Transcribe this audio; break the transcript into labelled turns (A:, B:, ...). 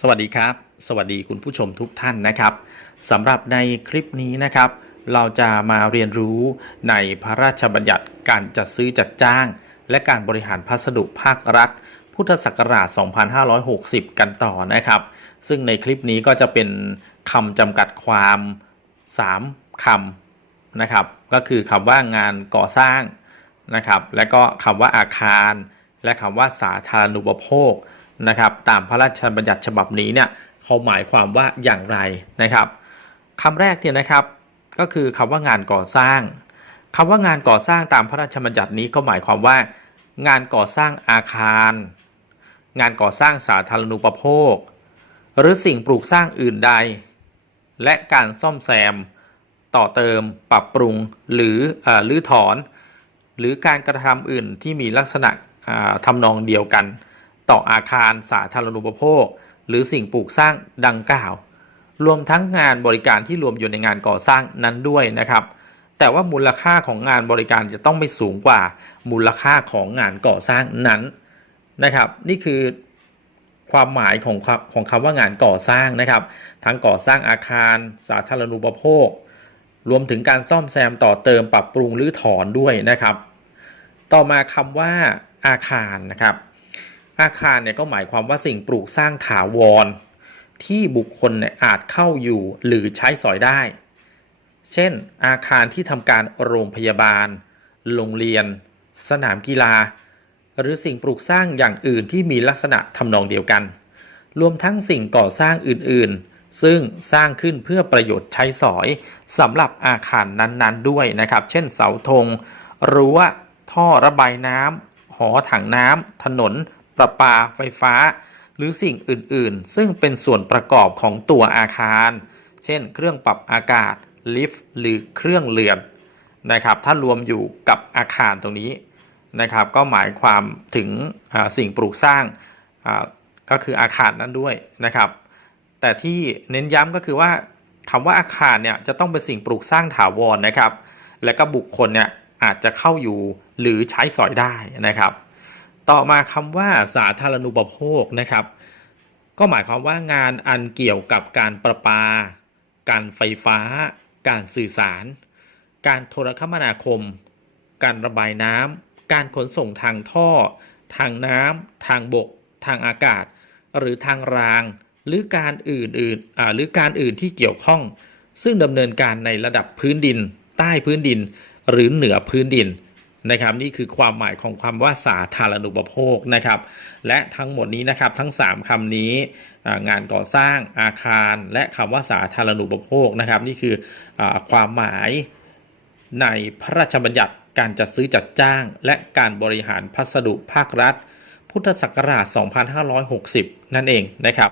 A: สวัสดีครับ สวัสดีคุณผู้ชมทุกท่านนะครับสำหรับในคลิปนี้นะครับ เราจะมาเรียนรู้ในพระราชบัญญัติการจัดซื้อจัดจ้าง และการบริหารพัสดุภาครัฐ พุทธศักราช 2560 กันต่อนะครับ ซึ่งในคลิปนี้ก็จะเป็นคำจำกัดความ 3คำนะครับ ก็คือคำว่างานก่อสร้างนะครับ และก็คำว่าอาคาร และคำว่าสาธารณูปโภค นะครับตามพระราชบัญญัติฉบับนี้เนี่ยเขาหมายความว่าอย่างไรนะครับคำแรกเนี่ยนะครับก็คือคำว่างานก่อสร้างคำว่างานก่อสร้างตามพระราชบัญญัตินี้ก็หมายความว่า งานก่อสร้างอาคาร งานก่อสร้างสาธารณูปโภค หรือสิ่งปลูกสร้างอื่นใด และการซ่อมแซม ต่อเติม ปรับปรุงหรือเอ่อรื้อถอน หรือการกระทำอื่นที่มีลักษณะอ่าทำนองเดียวกัน ต่ออาคารสาธารณูปโภค หรือสิ่งปลูกสร้างดังกล่าว รวมทั้งงานบริการที่รวมอยู่ในงานก่อสร้างนั้นด้วยนะครับ แต่ว่ามูลค่าของงานบริการจะต้องไม่สูงกว่ามูลค่าของงานก่อสร้างนั้นนะครับ นี่คือความหมายของคำของคำว่างานก่อสร้างนะครับ ทั้งก่อสร้างอาคาร สาธารณูปโภค รวมถึงการซ่อมแซมต่อเติมปรับปรุงหรือถอนด้วยนะครับ ต่อมาคำว่าอาคารนะครับ อาคารเนี่ยก็หมายความว่าสิ่งปลูกสร้างถาวร ที่บุคคลเนี่ยอาจเข้าอยู่หรือใช้สอยได้ เช่น อาคารที่ทำการโรงพยาบาล โรงเรียน สนามกีฬา หรือสิ่งปลูกสร้างอย่างอื่นที่มีลักษณะทำนองเดียวกัน รวมทั้งสิ่งก่อสร้างอื่นๆ ซึ่งสร้างขึ้นเพื่อประโยชน์ใช้สอยสำหรับอาคารนั้นๆด้วยนะครับ เช่น เสาธงรั้วท่อระบายน้ำหอถังน้ำถนน ประปาไฟฟ้า หรือสิ่งอื่นๆ ซึ่งเป็นส่วนประกอบของตัวอาคาร เช่น เครื่องปรับอากาศ ลิฟต์ หรือเครื่องเรือนนะครับ ถ้ารวมอยู่กับอาคารตรงนี้นะครับ ก็หมายความถึงสิ่งปลูกสร้างก็คืออาคารนั้นด้วยนะครับ แต่ที่เน้นย้ำก็คือว่าคำว่าอาคารเนี่ยจะต้องเป็นสิ่งปลูกสร้างถาวรนะครับ และก็บุคคลเนี่ยอาจจะเข้าอยู่หรือใช้สอยได้นะครับ ต่อมาคำว่าสาธารณูปโภคนะครับ ก็หมายความว่างานอันเกี่ยวกับการประปา การไฟฟ้า การสื่อสาร การโทรคมนาคม การระบายน้ำการขนส่งทางท่อ ทางน้ำทางบก ทางอากาศ หรือทางราง หรือการอื่นๆอ่าหรือการอื่นที่เกี่ยวข้อง ซึ่งดำเนินการในระดับพื้นดิน ใต้พื้นดิน หรือเหนือพื้นดิน นะครับนี่คือความหมายของความว่าสาธารณูปโภคนะครับ และทั้งหมดนี้นะครับทั้ง 3คำนี้งานก่อสร้างอาคาร และคำว่าสาธารณูปโภคนะครับ นี่คืออความหมายในพระราชบัญญัติการจัดซื้อจัดจ้าง และการบริหารพัสดุภาครัฐ พุทธศักราช 2560 นั่นเองนะครับ